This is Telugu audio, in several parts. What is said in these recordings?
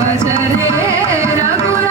भजरे रघुरामं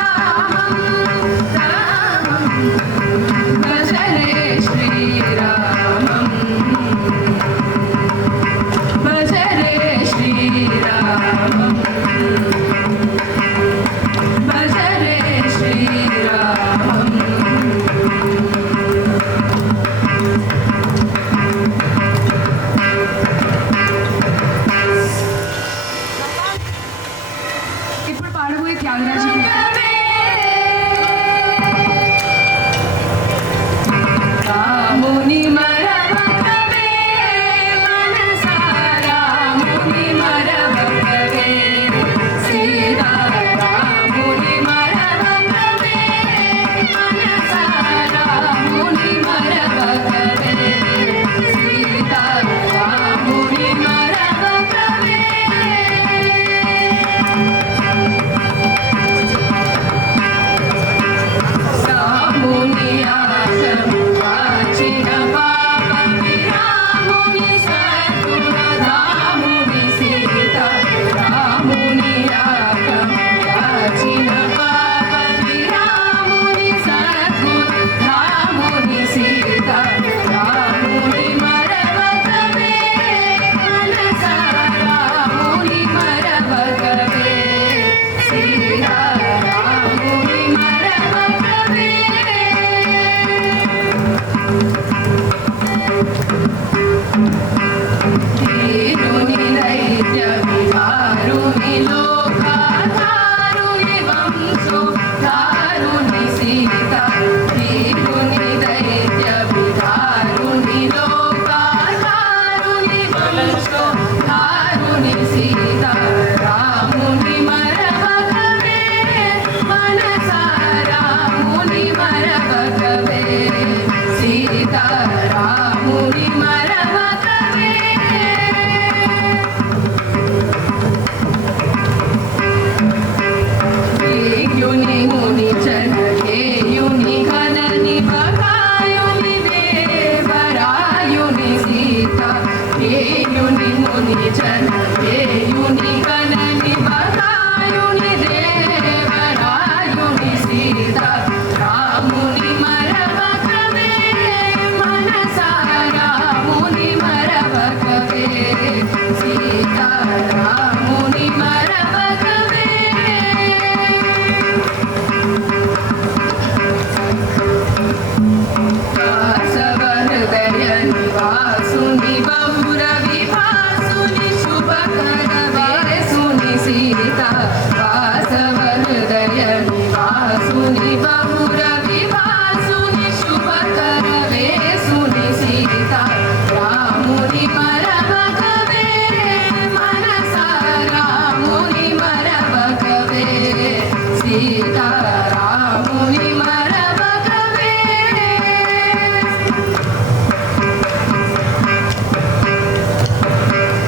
సీతారాముని మరవకవే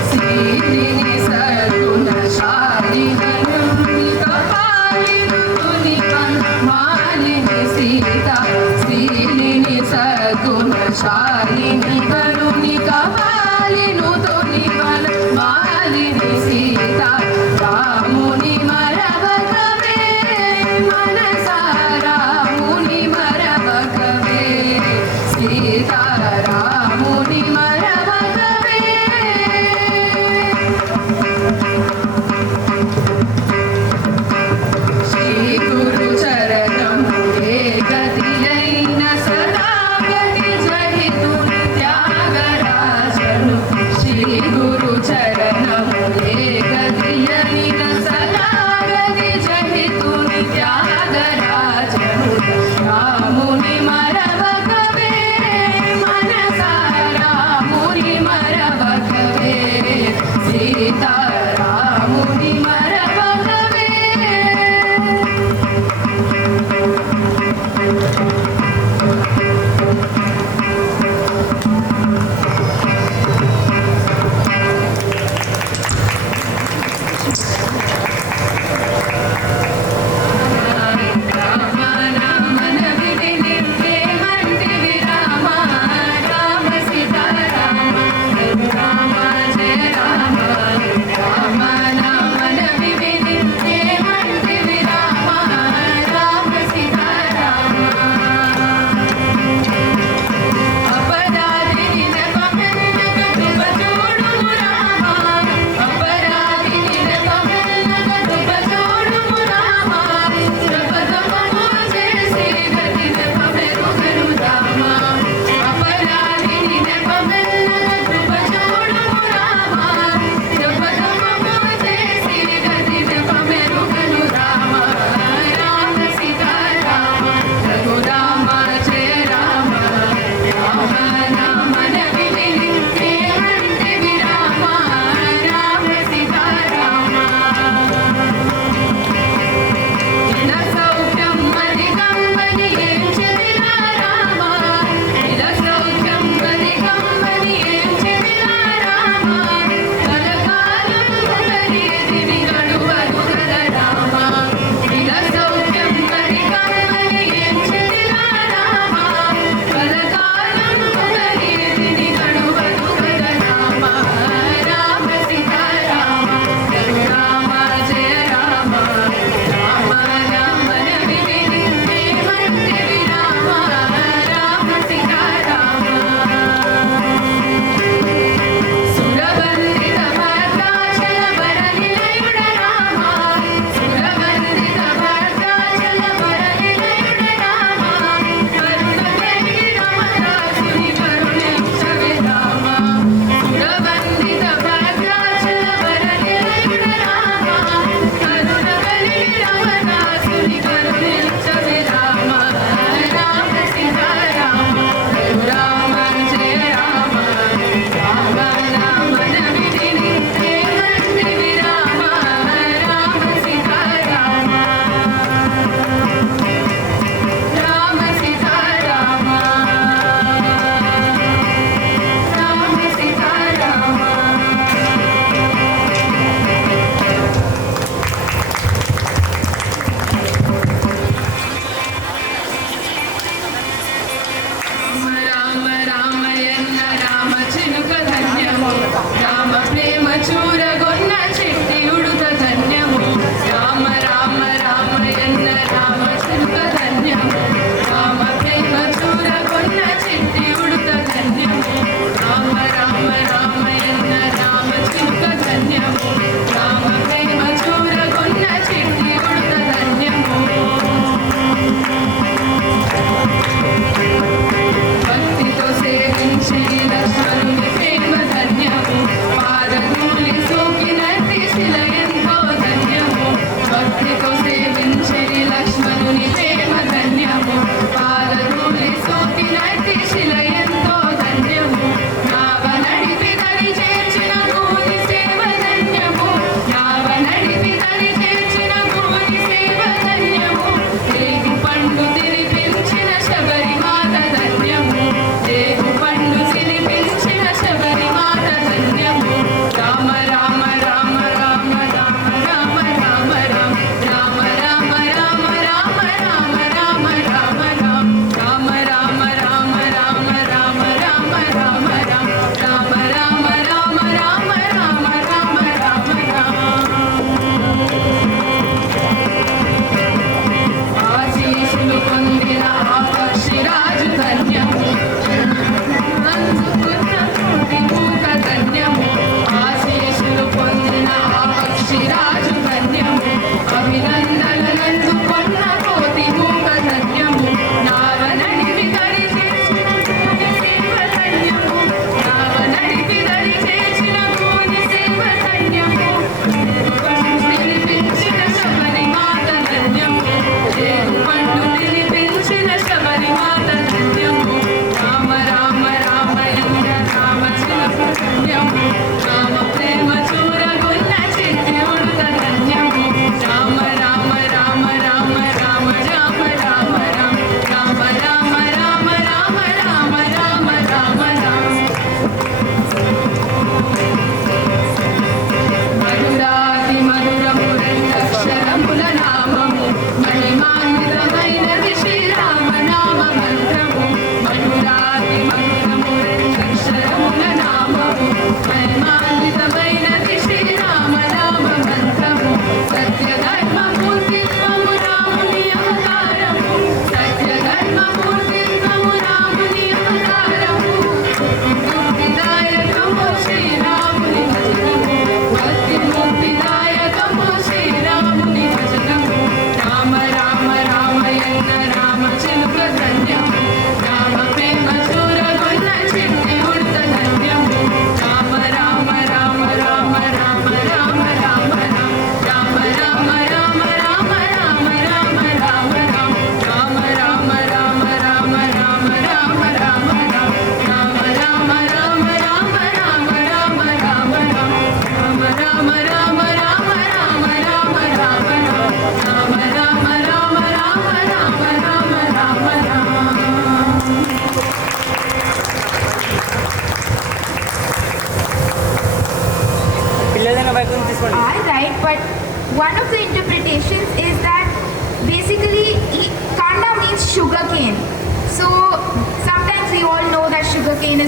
శ్రీని సద్గుణశాలి ధనుని కపాలిని మాలిని సీత శ్రీని సద్గుణశాలిని ధనుని కపాలిను తొలి మాలిని సీత రాముని మరవకవే మనసారాముని మరవకవే సీతారాముని మరవకవే శ్రీ గురు చరణములే గతియైన సదాగతి జహితుని త్యాగరాజను శ్రీ గురు చరణములే గతియైన సదాగతి జహితుని త్యాగరాజను రాముని మరవకవే మనసారాముని మరవకవే సీతారాముని మరవకవే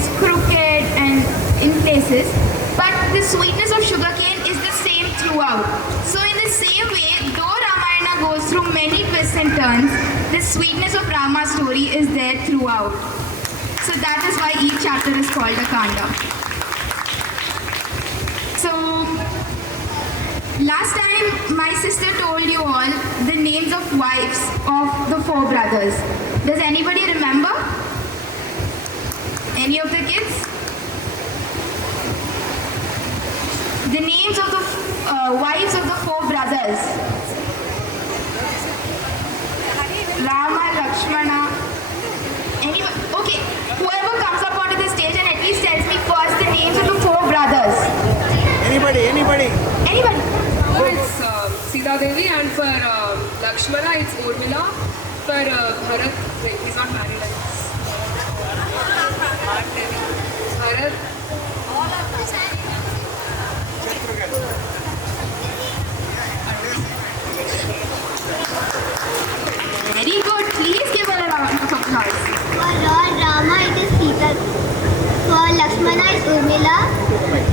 is crooked and in places, but the sweetness of sugarcane is the same throughout. So in the same way, though Ramayana goes through many twists and turns, the sweetness of Rama's story is there throughout. So that is why each chapter is called a Kanda. So last time my sister told you all the names of wives of the four brothers. Does anybody remember? Any of the kids? The names of the wives of the four brothers. Rama, Lakshmana. Anyone? Okay, whoever comes up onto the stage and at least tells me first the names of the four brothers. Anybody? Anybody? It's Sita Devi, and for Lakshmana it's Urmila. For Bharat, wait, he's not married. Bharat. Very good. Please give her a round of applause. For Lord Rama it is Sita. For Lakshmana is Urmila.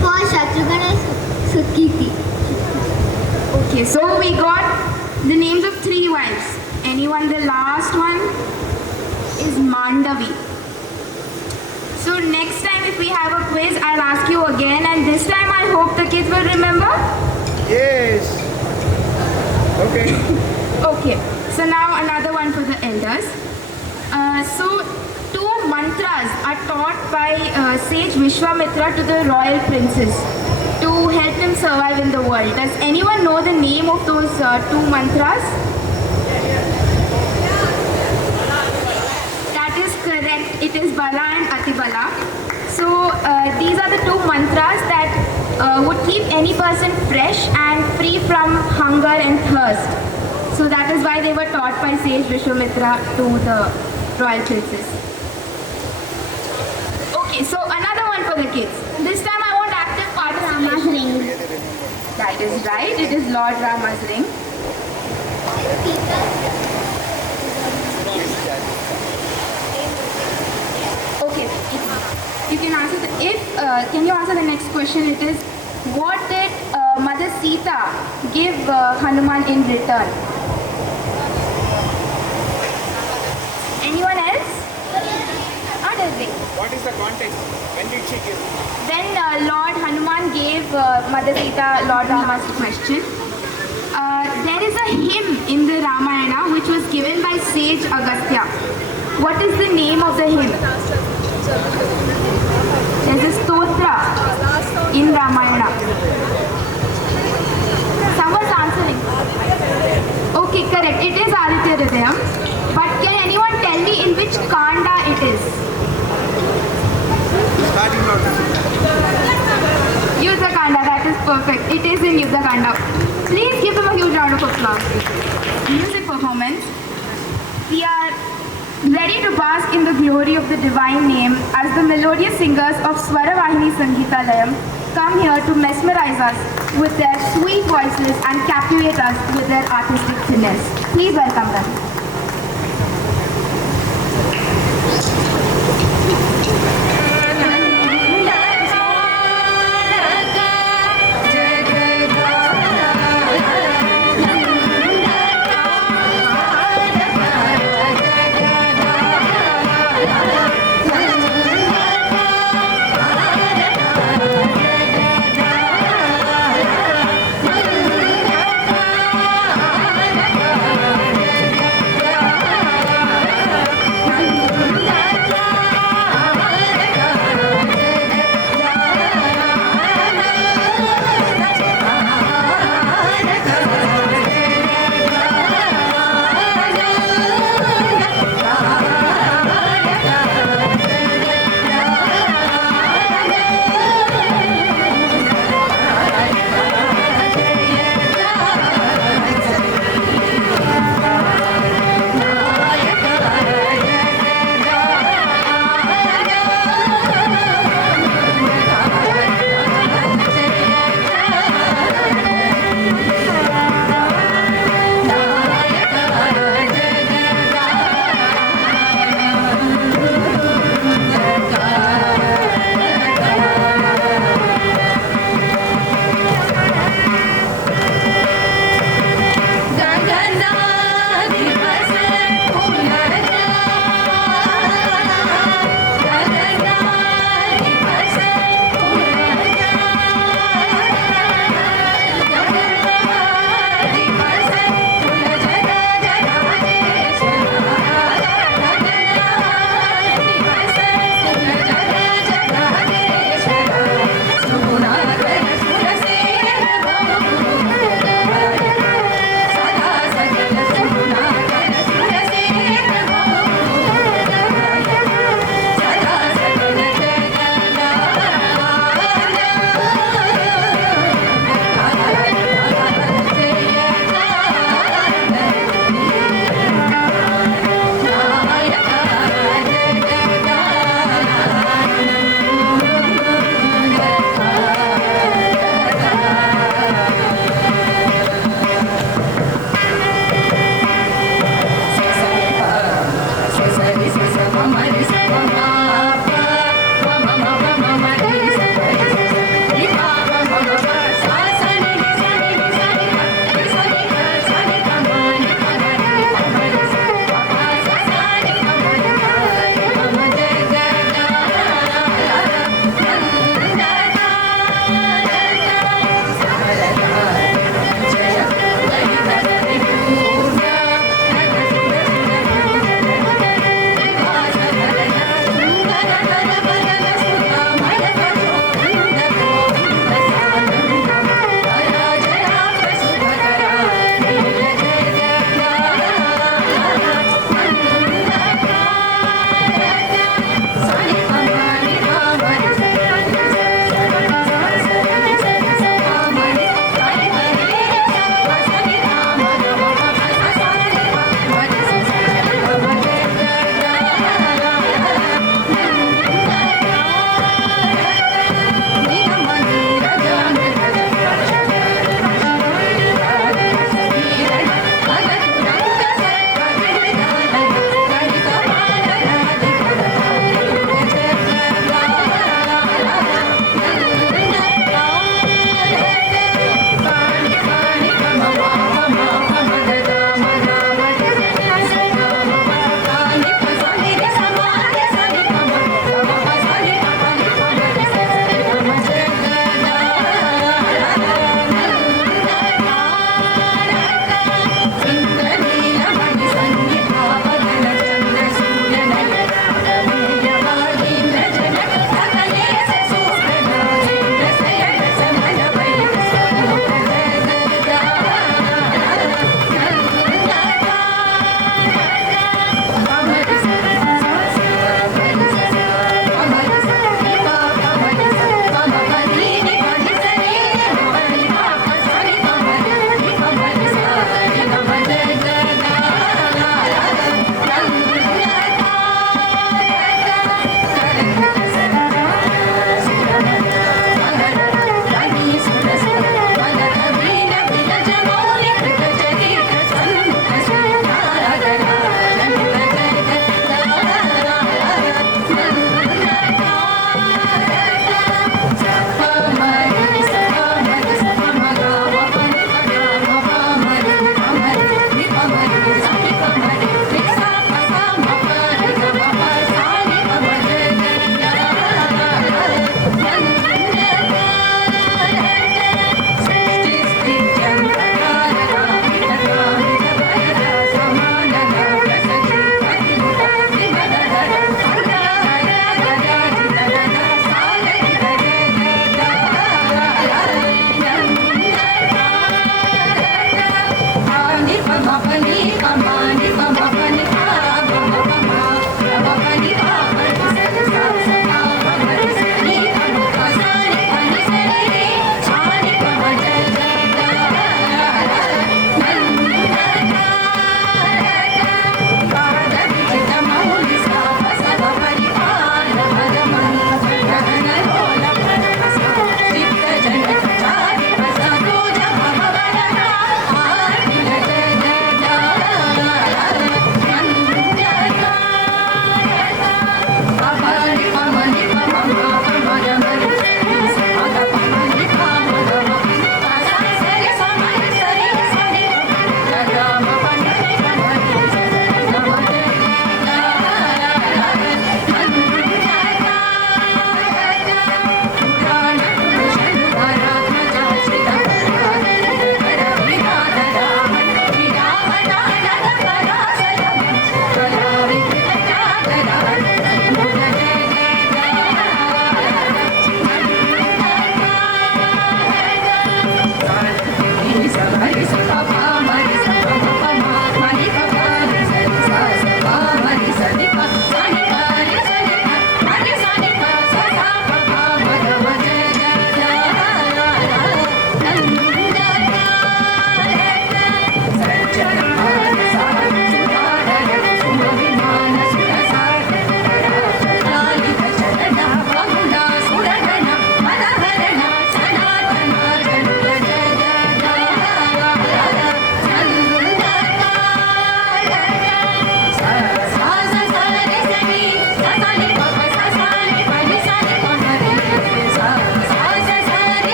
For Shatrughan is Sutkiti. Okay, so we got the names of three wives. Anyone? The last one is Mandavi. So next time if we have a quiz, I'll ask you again, and this time I hope the kids will remember. Yes. Okay. Okay, so now another one for the elders. So two mantras are taught by sage Vishwamitra to the royal princes to help them survive in the world. Does anyone know the name of those two mantras? That is correct. It is Bala and Atibala. So these are the two mantras that would keep any person fresh and free from hunger and thirst. So that is why they were taught by sage Vishwamitra to the royal princes. Okay, so another one for the kids. This time I want active Rama's participation. ring. That is right. It is Lord Rama's ring. Okay, you can answer can you answer the next question? It is, what did Mother Sita give Hanuman in return? Anyone else? Not a ring. What is the context? When did she give? Then Lord Hanuman gave Mother Sita Lord Rama's question. There is a hymn in the Ramayana which was given by sage Agastya. What is the name of the hymn? There's a stotra in Ramayana. Someone's answering. Okay, correct. It is Aditya Hridayam. But can anyone tell me in which kanda it is? Starting out. Yuddha Kanda, that is perfect. It is in Yuddha Kanda. Please give them a huge round of applause. Music performance. We are ready to bask in the glory of the divine name as the melodious singers of Swaravahini Sangeetalayam come here to mesmerize us with their sweet voices and captivate us with their artistic finesse. Please welcome them.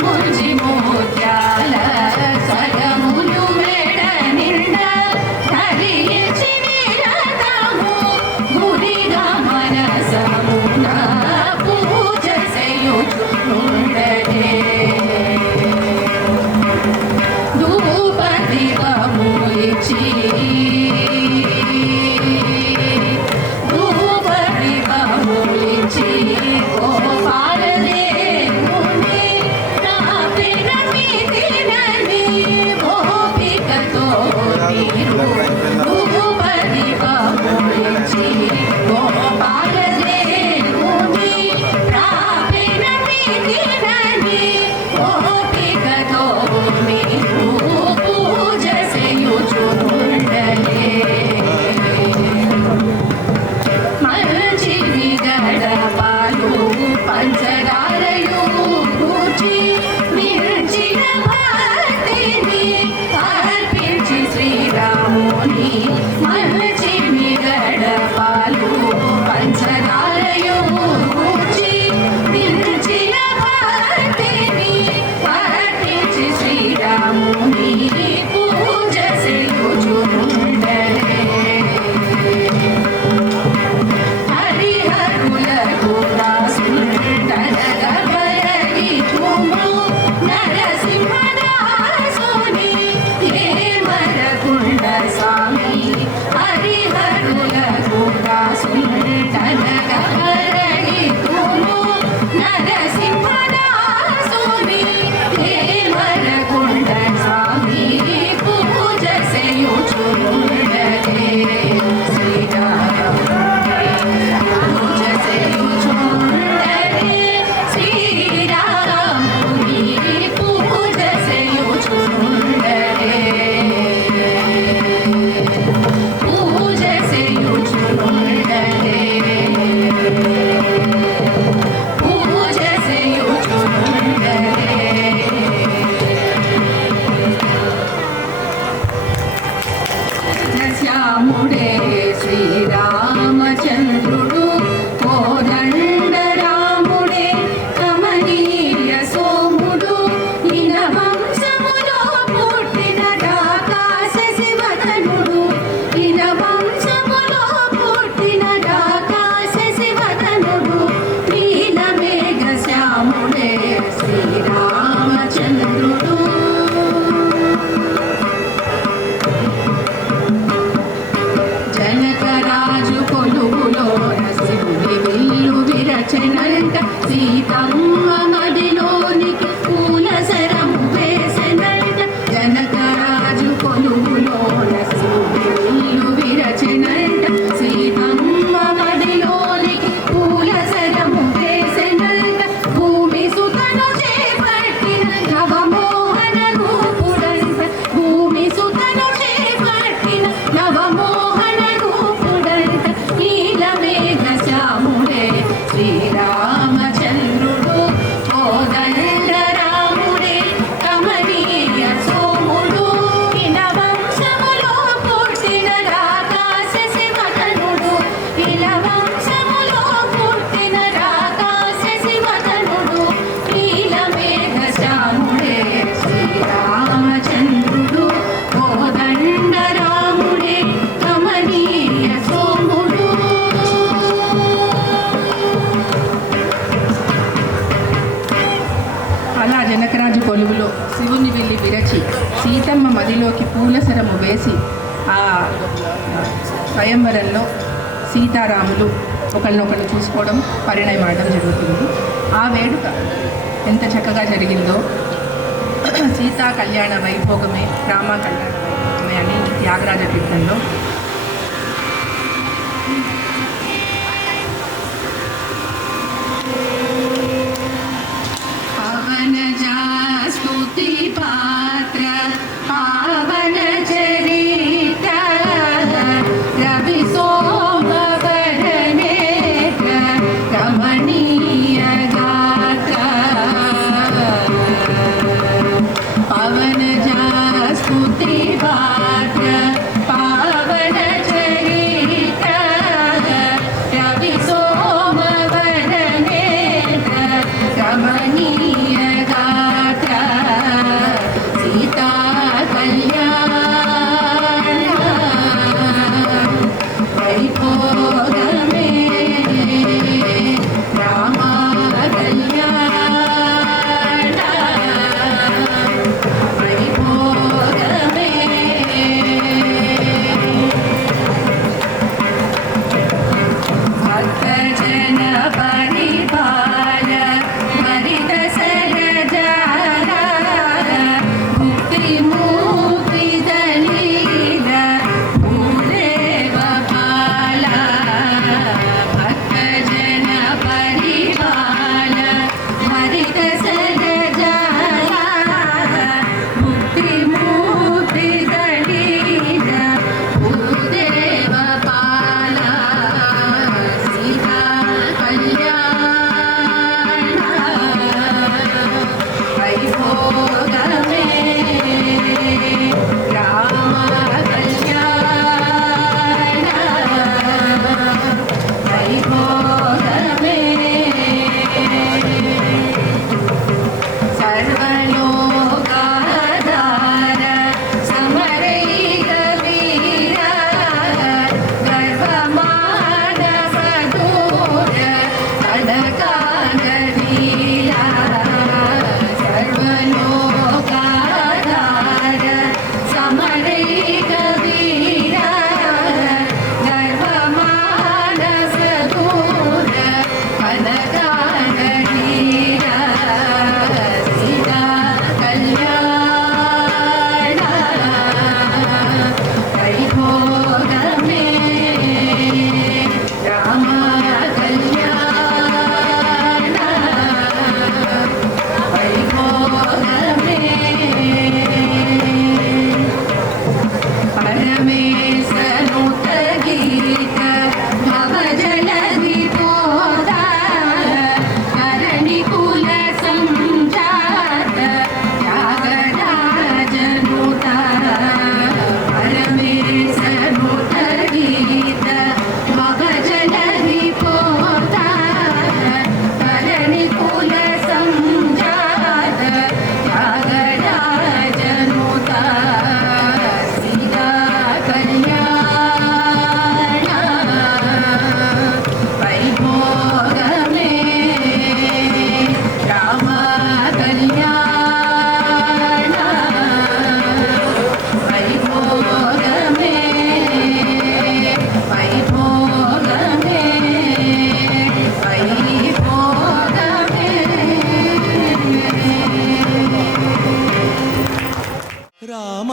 ముంచి మోత్యాల సరములు మెడ నిండ ధరించి నిరతము గురిగా మనసమున పూజ చేయుచుండెనే ధూప దీపములిచి పంచదారయు కూర్చి నిర్చిన భక్తిని అర్పించి శ్రీరాముని మలచి మిగడ పాలు పంచదారయు కూర్చి నిర్చిన భక్తిని అర్పించి శ్రీరాముని పూజ చేయుచుండెనే హరిహరులకు నరసింహదాసుని ఏ మరకుండ స్వామి హరిహరులకు దాసుండనగరగి తుము నరసింహదాసుని ఏ మరకుండ స్వామి పూజ చేయుచుండెనే శ్రీరాముని పూజ చేయుచుండెనే శ్రీరాముని పూజ చేయుచుండెనే పూజ చేయుచుండెనే పూజ చేయుచుండెనే శ్యాముడే శ్రీరామచంద్రుడు కోదండ రాముడే కమనీయ సోముడు ఇన వంశములో పుట్టిన రాకాశ శివధనుడు ఇన వంశములో పుట్టిన రాకాశ శివధనుడు నీలమేఘ శ్యాముడే శ్రీరామచంద్రుడు జనకరాజు కొలువులో శివుని విల్లు విరచనంట సీతమ్మ మదిలోనికి పూల సరము వేసనంట జనకరాజు కొలువులో శివుని విల్లు విరచనంట సీతమ్మ మదిలోనికి పూల సరము వేసనంట భూమి సుతను చేపట్టిన నవమోహన రూపుడంట భూమి సుతను చేపట్టిన నవమోహన రూపుడంట నీలమేఘ శ్యాముడే శ్రీరామచంద్రుడు కోదండ రాముడే కమనీయ సోముడు ఇన వంశములో పుట్టిన రాకాశ శివధనుడు ఇన వంశములో పుట్టిన రాకాశ శివధనుడు నీలమేఘ శ్యాముడే శ్రీరామచంద్రుడు కోదండ రాముడే కమనీయ సోముడు అలా జనకరాజు కొలువులో శివుని వెళ్ళి విరచి సీతమ్మ మదిలోకి పూలసరము వేసి ఆ స్వయంవరంలో సీతారాములు ఒకళ్ళనొకళ్ళు చూసుకోవడం పరిణయమాడడం జరుగుతుంది. ఆ వేడుక ఎంత చక్కగా జరిగిందో సీతా కళ్యాణ వైభోగమే రామ కళ్యాణ వైభోగమే అని త్యాగరాజ కీర్తనలో పవన స్తుతి పాత్ర పావన చరిత్ర రవి సోమవర నేత్ర రమణీయ గాత్ర పవన స్తుతి పాత్ర పావన చరిత్ర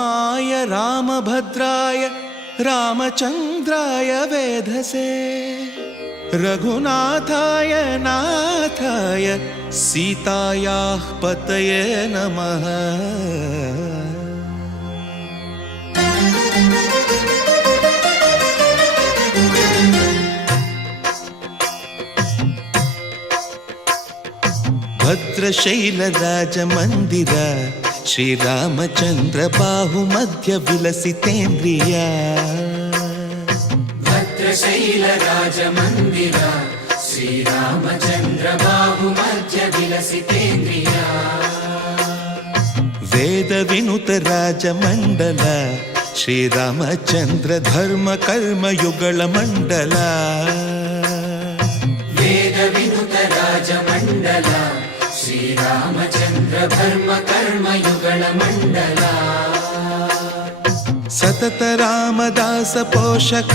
रामाय रामभद्राय रामचन्द्राय वेधसे रघुनाथाय नाथाय सीतायाः पतये नमः। भद्रशैलराजमन्दिर श्रीरामचन्द्र बाहुमध्य विलसितेन्द्रिया। भद्रशैलराजमन्दिर श्रीरामचन्द्र बाहुमध्य विलसितेन्द्रिया। वेदविनुत राजमण्डल श्रीरामचन्द्र धर्म कर्म युगल मण्डल। वेदविनुत राजमण्डल श्रीरामचन्द्र धर्म कर्म युगल मण्डल। सतत रामदास पोषक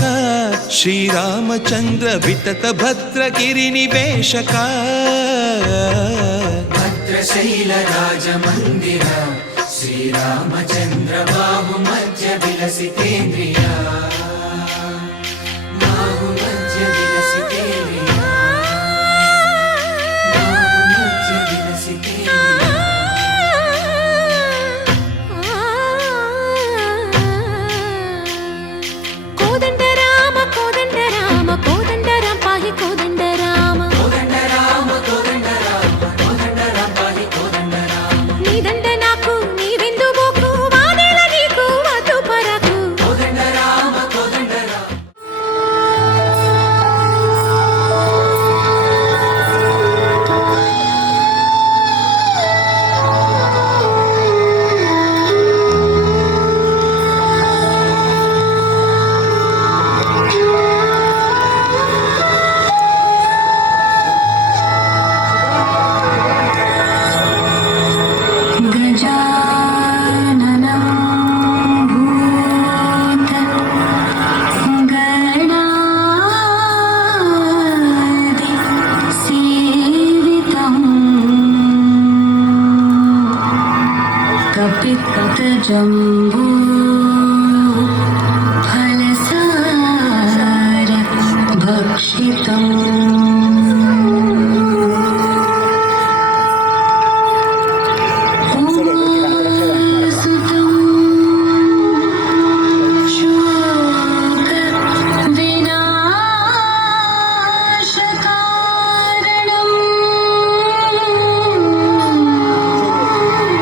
श्रीरामचन्द्र वितत भद्रगिरि निवेशक। भद्रशैलराजमन्दिर श्रीरामचन्द्र बाहुमध्य विलसितेन्द्रिया। बाहुमध्य विलसितेन्द्रिया। बाहुमध्य विलसितेन्द्रिया। कोदंड राम पाहि कोदंड राम। कोदंड राम पाहि कोदंड राम। नी दंड नाकु नी विंदु बोकु वादेल नीकु वधु परकु। कोदंड राम कोदंड राम। गजाननं भूत गणादि सेवितम् कपित्तजम्बू फलसार भक्षितम्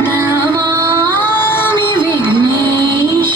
नमामि विघ्नेश्वरम्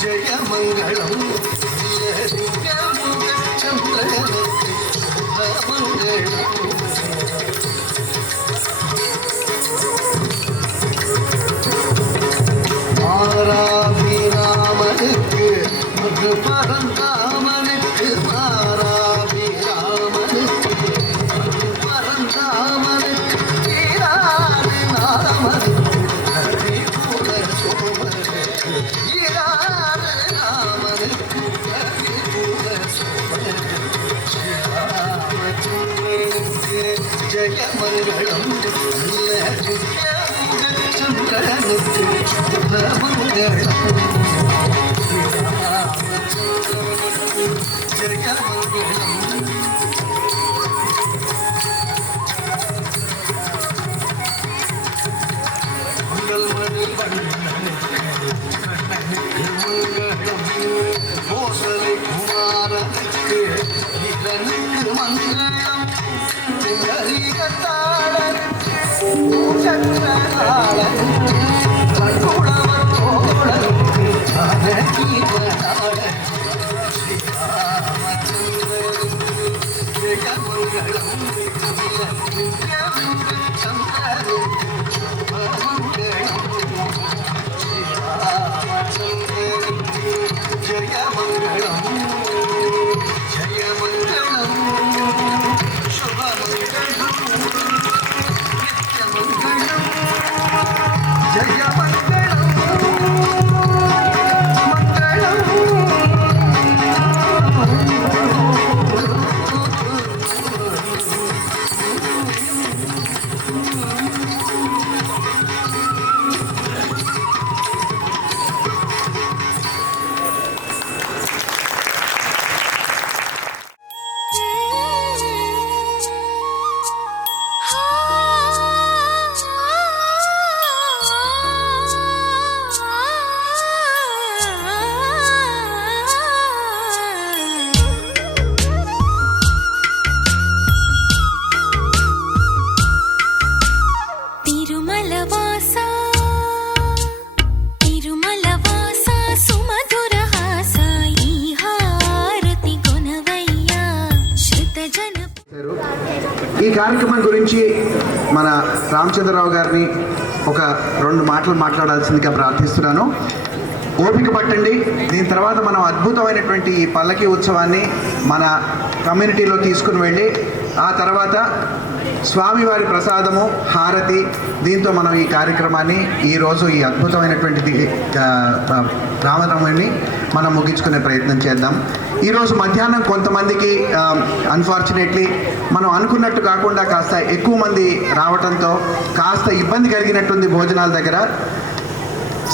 జయమంగళం மாறாபிராமனுக்கு மது பரந்தாமனுக்கு மாறாபிராமனுக்கு மது பரந்தாமனுக்கு ஈராறு நாமனுக்கு ஹரிபுர சோமனுக்கு ஈராறு நாமனுக்கு ஹரிபுர சோமனுக்கு ஸ்ரீராமச்சந்திரனுக்கு ஜெயமங்கலம் చంద్రనుకు శుభమంగళం శ్రీరామచంద్రనుకు జయమంగళం మంగళమణి మంగళం కోసలి కుమారనుకు నిరనుకు మంగళం సింగరిగతాళనుకు చక్రనాళనుకు కరుణవతోళనుకు జానకీవనాళనుకు శ్రీరామచంద్రనుకు జయమంగళం చంద్రనుకు శుభమంగళం శ్రీరామచంద్రనుకు జయమంగళం జయమంగళం శుభమంగళం జయమంగళం ఈ కార్యక్రమం గురించి మన రామచంద్రరావు గారిని ఒక 2 మాటలు మాట్లాడాల్సిందిగా ప్రార్థిస్తున్నాను. ఓపిక పట్టండి. దీని తర్వాత మనం అద్భుతమైనటువంటి ఈ పల్లకి ఉత్సవాన్ని మన కమ్యూనిటీలో తీసుకుని వెళ్ళి ఆ తర్వాత స్వామివారి ప్రసాదము హారతి దీంతో మనం ఈ కార్యక్రమాన్ని ఈరోజు ఈ అద్భుతమైనటువంటి రామనవమిని మనం ముగించుకునే ప్రయత్నం చేద్దాం. ఈరోజు మధ్యాహ్నం కొంతమందికి అన్ఫార్చునేట్లీ మనం అనుకున్నట్టు కాకుండా కాస్త ఎక్కువ మంది రావడంతో కాస్త ఇబ్బంది కలిగినట్టుంది భోజనాల దగ్గర.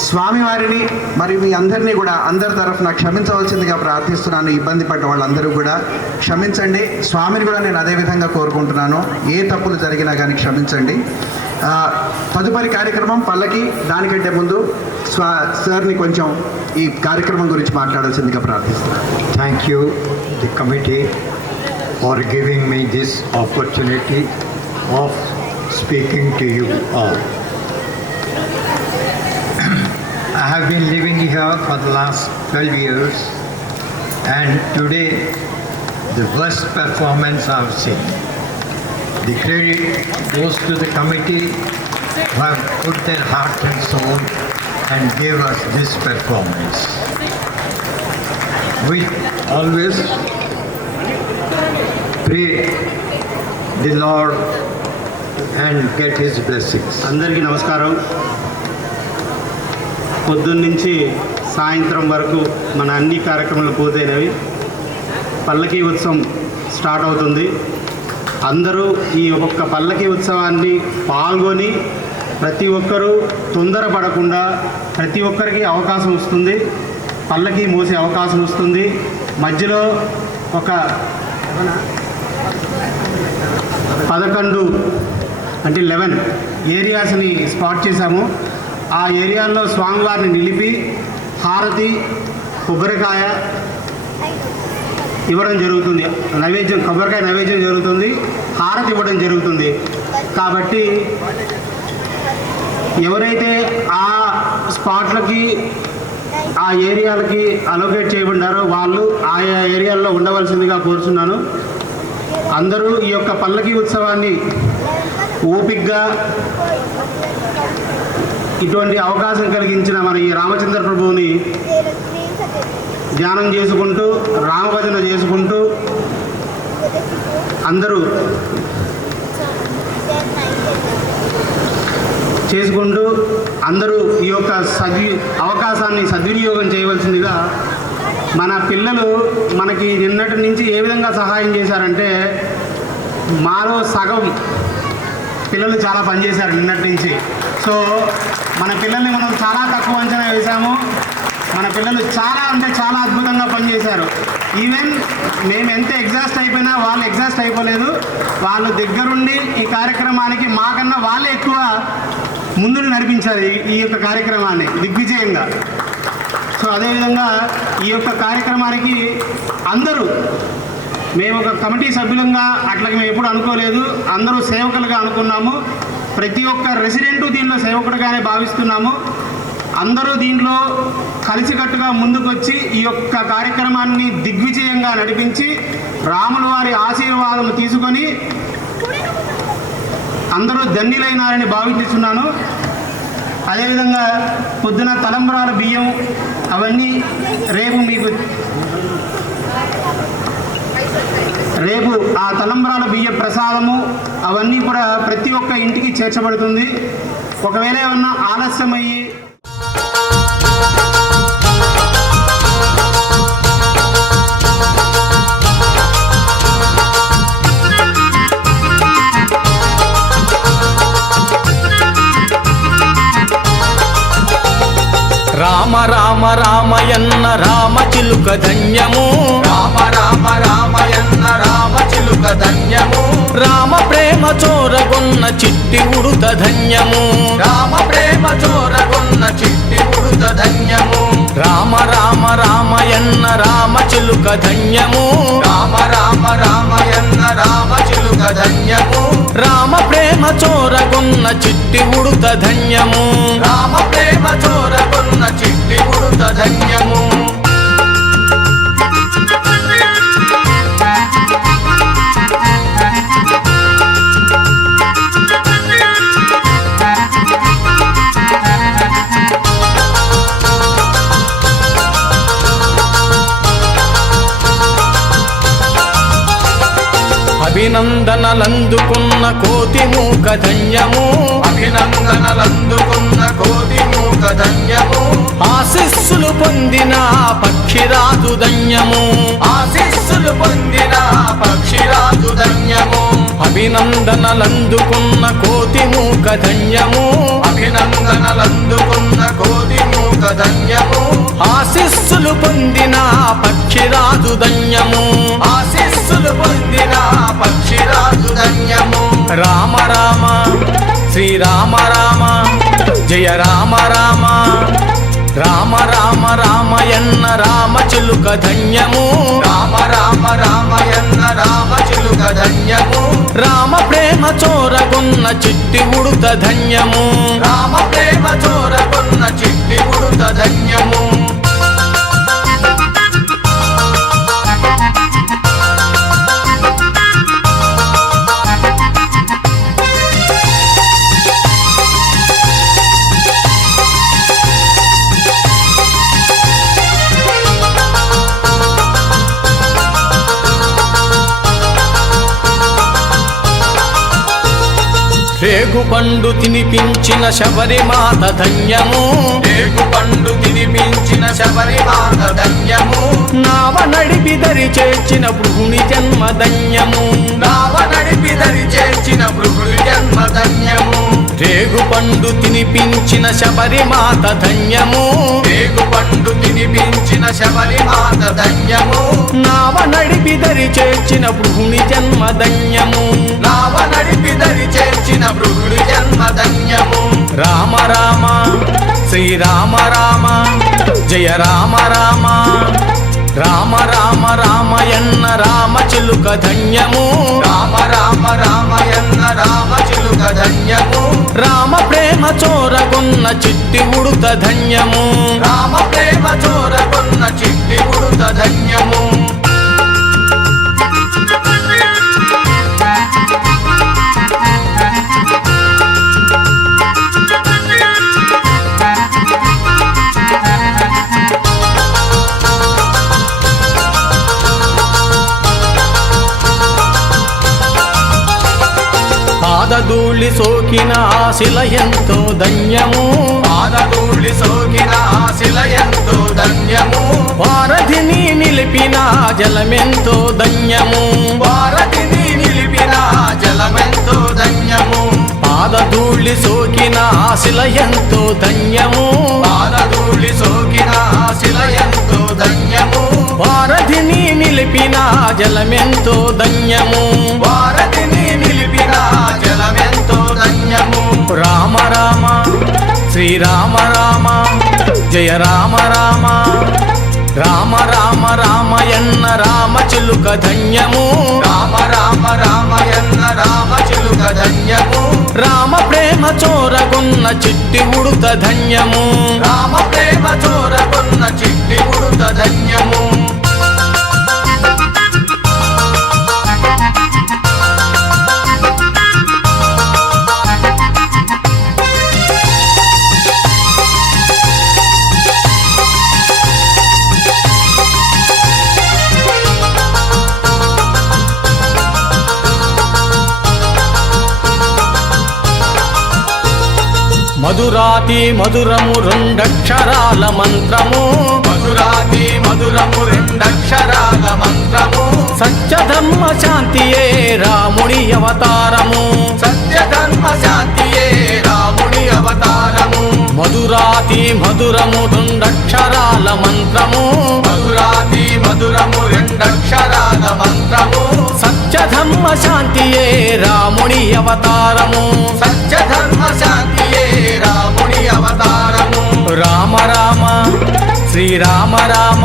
స్వామివారిని మరి మీ అందరినీ కూడా అందరి తరఫున క్షమించవలసిందిగా ప్రార్థిస్తున్నాను. ఇబ్బంది పడ్డ వాళ్ళందరూ కూడా క్షమించండి. స్వామిని కూడా నేను అదేవిధంగా కోరుకుంటున్నాను. ఏ తప్పులు జరిగినా కానీ క్షమించండి. తదుపరి కార్యక్రమం పల్లకి. దానికంటే ముందు సార్ని కొంచెం ఈ కార్యక్రమం గురించి మాట్లాడాల్సిందిగా ప్రార్థిస్తున్నాను. Thank you, the committee, for giving me this opportunity of speaking to you all. I have been living here for the last 12 years, and today the best performance I have seen. The credit goes to the committee who have put their heart and soul and gave us this performance. We always pray the Lord and get His blessings. అందరికీ నమస్కారం. పొద్దున్నుంచి సాయంత్రం వరకు మన అన్ని కార్యక్రమాలు పూర్తయినవి. పల్లకీ ఉత్సవం స్టార్ట్ అవుతుంది. అందరూ ఈ ఒక్క పల్లకీ ఉత్సవాన్ని పాల్గొని ప్రతి ఒక్కరూ తొందరపడకుండా ప్రతి ఒక్కరికి అవకాశం వస్తుంది, పల్లకీ మోసే అవకాశం వస్తుంది. మధ్యలో ఒక 11 అంటే 11 ఏరియాస్ని స్పాట్ చేశాము. ఆ ఏరియాల్లో స్వామివారిని నిలిపి హారతి కొబ్బరికాయ ఇవ్వడం జరుగుతుంది. నైవేద్యం కొబ్బరికాయ నైవేద్యం జరుగుతుంది, హారతి ఇవ్వడం జరుగుతుంది. కాబట్టి ఎవరైతే ఆ స్పాట్లకి ఆ ఏరియాలకి అలొకేట్ చేయబడ్డారో వాళ్ళు ఆయా ఏరియాల్లో ఉండవలసిందిగా కోరుచున్నాను. అందరూ ఈ యొక్క పల్లకి ఉత్సవాన్ని ఓపికగా ఇటువంటి అవకాశం కలిగించిన మన ఈ రామచంద్ర ప్రభువుని ధ్యానం చేసుకుంటూ రామభజన చేసుకుంటూ అందరూ ఈ యొక్క అవకాశాన్ని సద్వినియోగం చేయవలసిందిగా మన పిల్లలు మనకి నిన్నటి నుంచి ఏ విధంగా సహాయం చేశారంటే మాలో సగం పిల్లలు చాలా పనిచేశారు నిన్నటి నుంచి. సో మన పిల్లల్ని మనం చాలా తక్కువ అంచనా వేశాము. మన పిల్లలు చాలా అంటే చాలా అద్భుతంగా పనిచేశారు. ఈవెన్ మేము ఎంత ఎగ్జాస్ట్ అయిపోయినా వాళ్ళు ఎగ్జాస్ట్ అయిపోలేదు. వాళ్ళు దగ్గరుండి ఈ కార్యక్రమానికి మాకన్నా వాళ్ళే ఎక్కువ ముందుకు నడిపించారు ఈ యొక్క కార్యక్రమాన్ని దిగ్విజయంగా. సో అదేవిధంగా ఈ యొక్క కార్యక్రమానికి అందరూ మేము ఒక కమిటీ సభ్యులంగా అట్లా మేము ఎప్పుడు అనుకోలేదు, అందరూ సేవకులుగా అనుకున్నాము. ప్రతి ఒక్క రెసిడెంటు దీంట్లో సేవకుడుగానే భావిస్తున్నాము. అందరూ దీంట్లో కలిసికట్టుగా ముందుకొచ్చి ఈ యొక్క కార్యక్రమాన్ని దిగ్విజయంగా నడిపించి రాముల వారి ఆశీర్వాదం తీసుకొని అందరూ ధన్యులైనారని భావిస్తున్నాను. అదేవిధంగా పొద్దున తలంబ్రాల బియ్యం అవన్నీ రేపు ఆ తలంబ్రాల బియ్య ప్రసాదము అవన్నీ కూడా ప్రతి ఒక్క ఇంటికి చేర్చబడుతుంది. ఒకవేళ ఏమన్నా ఆలస్యమయ్యి రామ రామ రామయన్న రామ చిలుక ధన్యము, రామ రామ రామయన్న రామ చిలుక ధన్యము, రామ ప్రేమ చోరగొన్న చిట్టి ఉడుత ధన్యము, రామ ప్రేమ చోరగొన్న చిట్టి ఉడుత ధన్యము, రామ రామ రామయన్న రామ చిలుక ధన్యము, రామ రామ రామయన్న రామ చిలుక ధన్యము, రామ ప్రేమ చోరగొన్న చిట్టి ఉడుత ధన్యము, రామ ప్రేమ చోరగొన్న చిట్టి ఉడుత ధన్యము. అభినందనలందుకున్న కోటి మూక ధన్యము, అభినందనలందుకున్న కోటి మూక ధన్యము, ఆశీస్సులు పొందిన పక్షిరాజు ధన్యము, ఆశీస్సులు పొందిన పక్షిరాజు ధన్యము, అభినందనలందుకున్న కోటి మూక ధన్యము, అభినందనలందుకున్న కోటి మూక ధన్యము, ఆశీస్సులు పొందిన పక్షిరాజు ధన్యము, ఆశీస్సులు పొందిన పక్షిరాజు ధన్యము. రామ రామ శ్రీరామ రామ జయ రామ రామ, రామ రామ రామయన్న రామ చిలుక ధన్యము, రామ రామ రామయన్న రామ చిలుక ధన్యము, రామ ప్రేమ చోరగొన్న చిట్టి ఉడుత ధన్యము, రామ ప్రేమ చోరగొన్న చిట్టి ఉడుత ధన్యము. రేగు పండు తినిపించిన శబరిమాత ధన్యము, రేగు పండు తినిపించిన శబరిమాత ధన్యము, నావ నడిపి దరి చేర్చిన భృగుని జన్మ ధన్యము, నావ నడిపి దరి చేర్చిన భృగుని జన్మ ధన్యము, రేగు పండు తినిపించిన శబరిమాత ధన్యము, రేగు పండు తినిపించిన శబరిమాత ధన్యము, నావ నడిపి దరి చేర్చిన భృగుని జన్మ ధన్యము, నావ నడిపి దరి చేర్చిన భృగుని జన్మ ధన్యము. రామ రామ శ్రీరామ రామ జయ రామ రామ, రామ రామ రామయన్న రామ చిలుక ధన్యము, రామ రామ రామయన్న రామ చిలుక ధన్యము, రామ ప్రేమ చోరగొన్న చిట్టి ఉడుత ధన్యము, రామ ప్రేమ చోరగొన్న చిట్టి ఉడుత ధన్యము పాదధూళి సోకిన ఆశిల ఎంతో ధన్యము పాదధూళి సోకిన ఆశిల ఎంతో ధన్యము వారధిని నిలిపిన జలమెంతో ధన్యము వారధిని నిలిపిన జలమెంతో ధన్యము పాదధూళి సోకిన ఆశిల ఎంతో ధన్యము పాదధూళి సోకిన ఆశిల ఎంతో ధన్యము వారధిని నిలిపిన జలమెంతో ధన్యము వారధిని నిలిపిన జలమెంతో ధన్యము రామ రామ శ్రీరామ రామ జయ రామ రామ రామ రామ రామయన్న రామ చిలుక ధన్యము రామ రామ రామయన్న రామ చిలుక ధన్యము రామ ప్రేమ చోరగొన్న చిట్టి ఉడుత ధన్యము రామ ప్రేమ చోరగొన్న చిట్టి ఉడుత ధన్యము మధురాతి మధురము రెండక్షరాల మంత్రము మధురాతి మధురము రెండక్షరాల మంత్రము సత్యధర్మ శాంతియే రాముడి అవతారము సత్యధర్మ శాంతియే రాముడి అవతారము మధురాతి మధురము రెండక్షరాల మంత్రము మధురాతి మధురము రెండక్షరాల మంత్రము సత్యధర్మ శాంతియే రాముడి అవతారము సత్యధర్మ శాంతియే రాముడి అవతారము రామ రామ శ్రీరామ రామ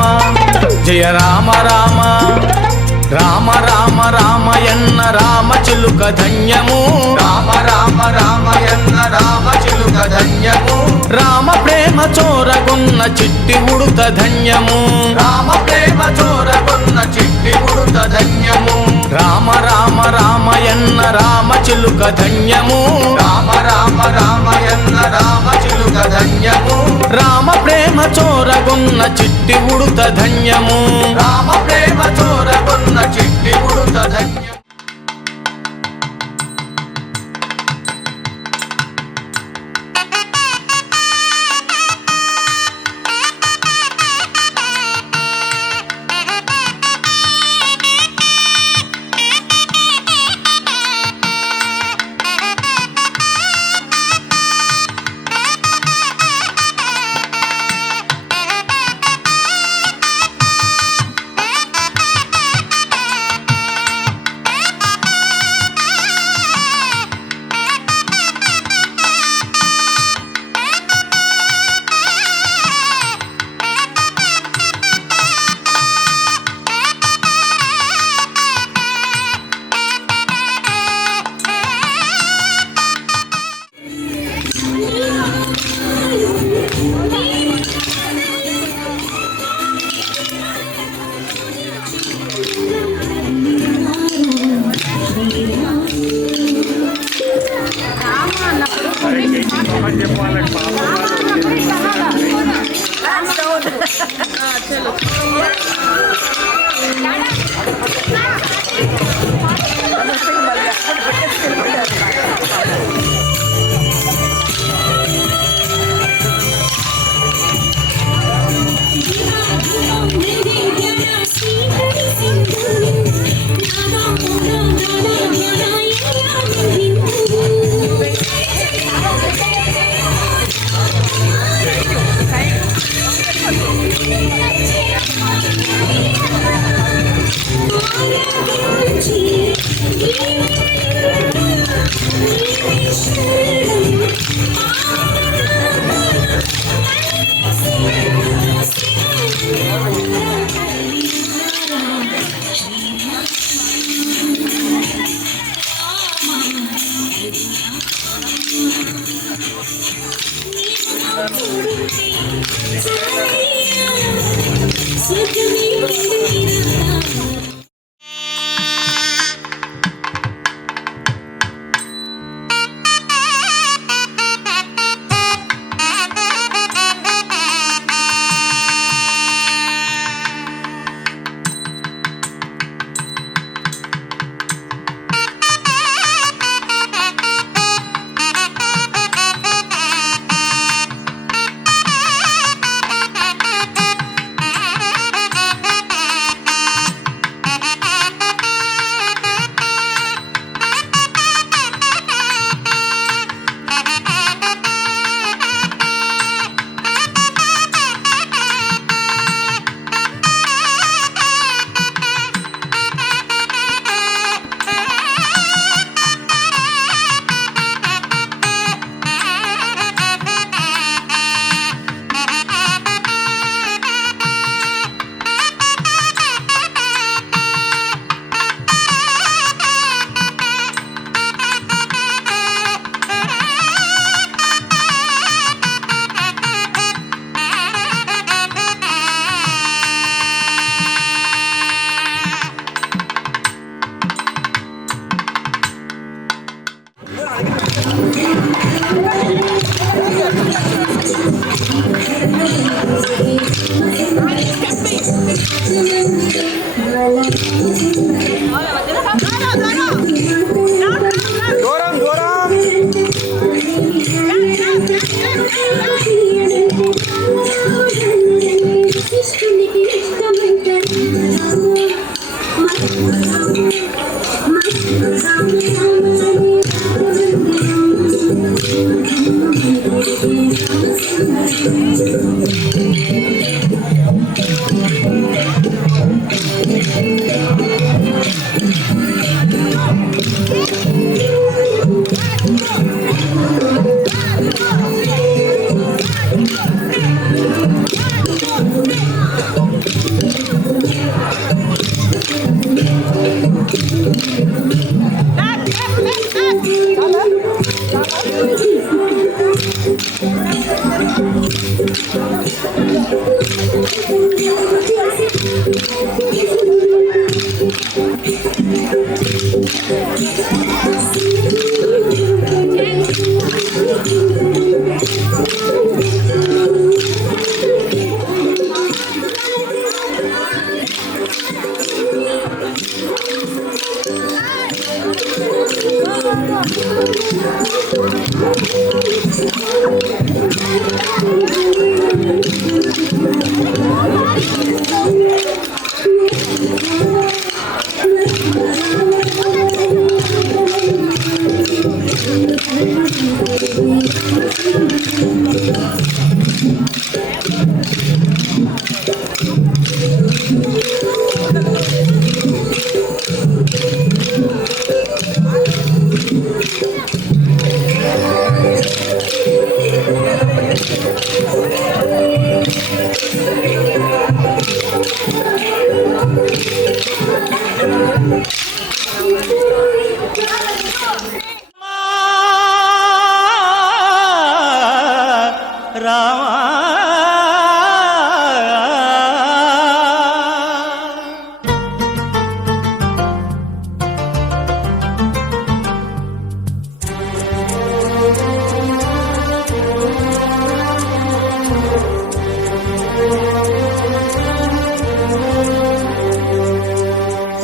జయ రామ రామ రామ రామ రామయన్న రామ చిలుక ధన్యము రామ రామ రామయన్న రామ చిలుక ధన్యము రామ ప్రేమ చోరగొన్న చిట్టి ఉడుత ధన్యము రామ ప్రేమ చోరగొన్న చిట్టి ఉడుత ధన్యము రామ రామ రామయన్న రామ చిలుక ధన్యము రామ రామ రామయన్న రామ చిలుక ధన్యము రామ ప్రేమ చోరగొన్న చిట్టి ఉడుత ధన్యము రామ ప్రేమ చోరగొన్న చిట్టి ఉడుత ధన్యము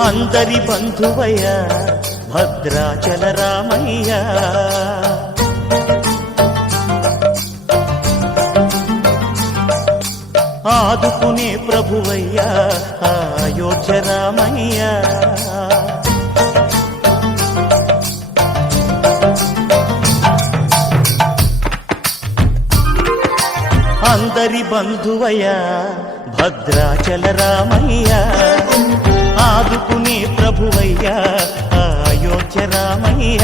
అందరి బంధువయ్య భద్రాచల రామయ్య, ఆదుకునే ప్రభువయ్య అయోధ్య రామయ్య. అందరి బంధువయ్య భద్రాచల రామయ్య, ఆదుకునే ప్రభువయ్య అయోధ్య రామయ్య.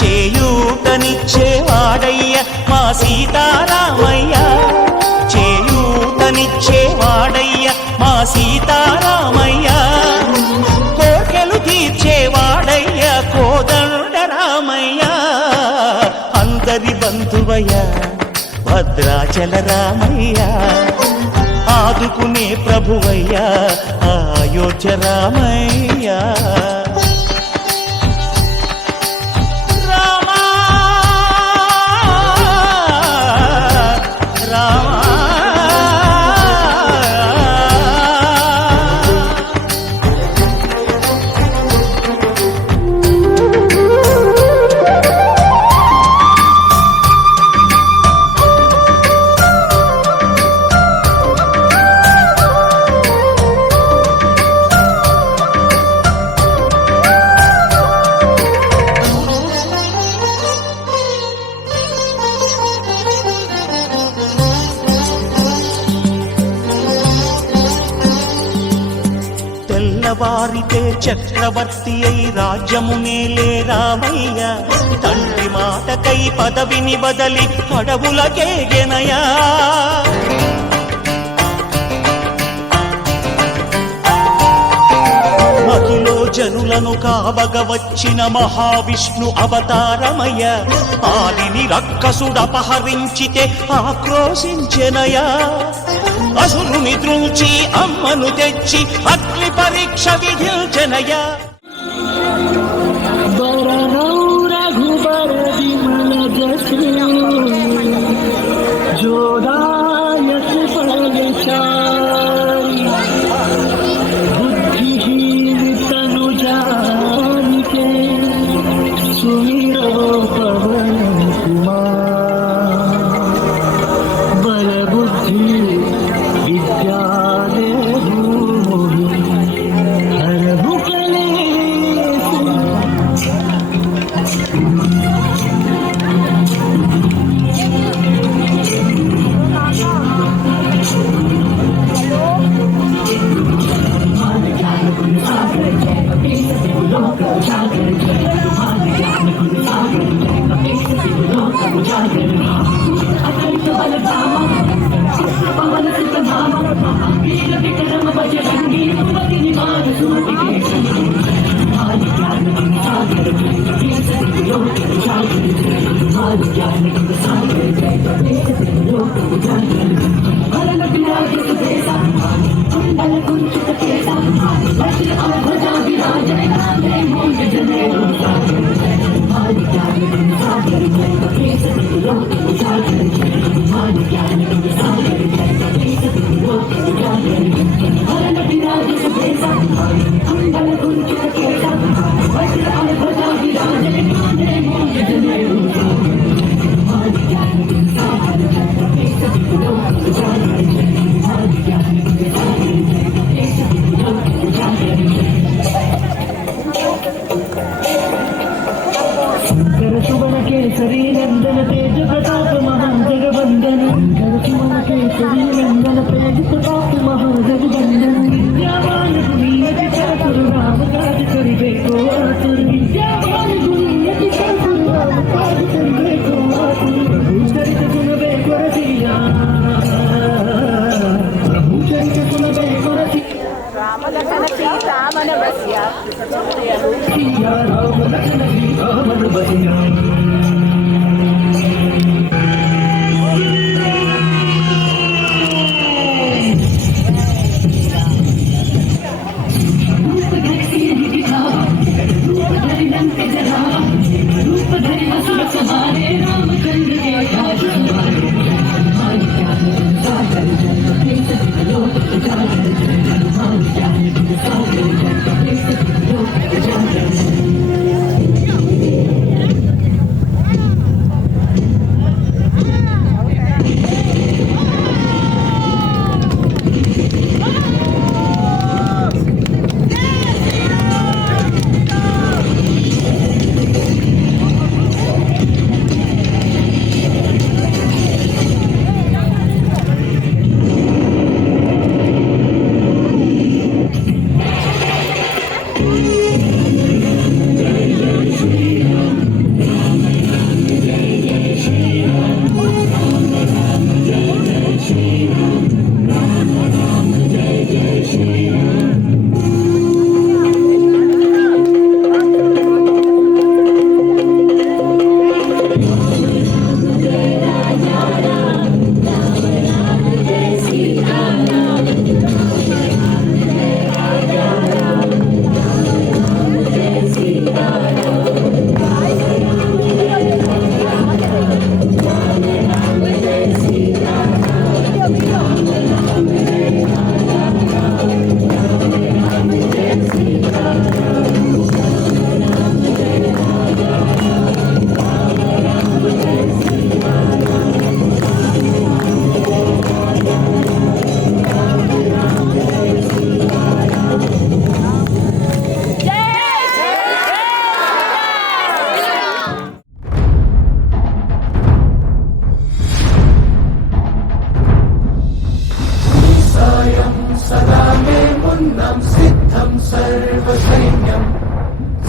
చేయూతనిచ్చేవాడయ్య మా సీతారామయ్య, చేయూతనిచ్చేవాడయ్య మా సీతారామయ్య. కోర్కెలు తీర్చేవాడయ్య కోదండ రామయ్య. అందరి బంధువయ్య భద్రాచల రామయ్య, ఆదుకునే ప్రభువయ్య అయోధ్య రామయ్య. తెల్లవారితే చక్రవర్తి అయి రాజ్యమునేలే రామయ్య, తండ్రి మాటకై పదవిని బదలి అడవులకేగెనయా. మహిలో జనులను కాబగ వచ్చిన మహావిష్ణు అవతారమయ్య, ఆలిని రక్కసుడపహరించితే ఆక్రోశించెనయా. అసురుని ద్రుంచి అమ్మను తెచ్చి అగ్ని పరీక్ష విధించెనయా. रघुबर विमल जसु जोदायक फलचारी, बुद्धिहीन तनु जानिके सुमिरो पवन कुमार. बल बुद्धि विद्या देहु हर भुकले ज्ञान सुमन केसरी नंदन तेज प्रताप महाजगवंदन सुमन केसरी नंदन तेज प्रताप महाजगवंदन विद्यावान गुणीयति चातुर राम काज करिबेको आतुर विद्यावान गुणीयति चातुर राम काज करिबेको आतुर प्रभु चरित सुनबे कोरसिया प्रभु चरित सुनबे कोरसिया राम लखन सीता मन बसिया सिया राम लखन सीता मन बसिया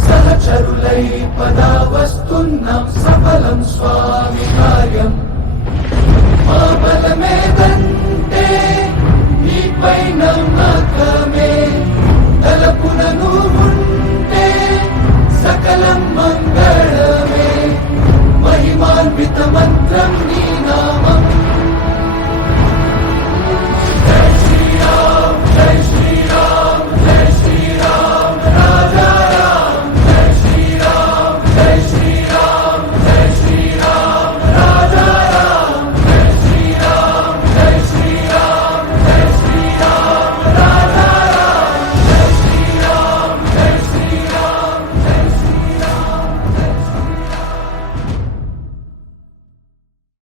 सहचरुलै पदावस्तुन्नं सफलं स्वामि कार्यम् मा बलमेदन्ते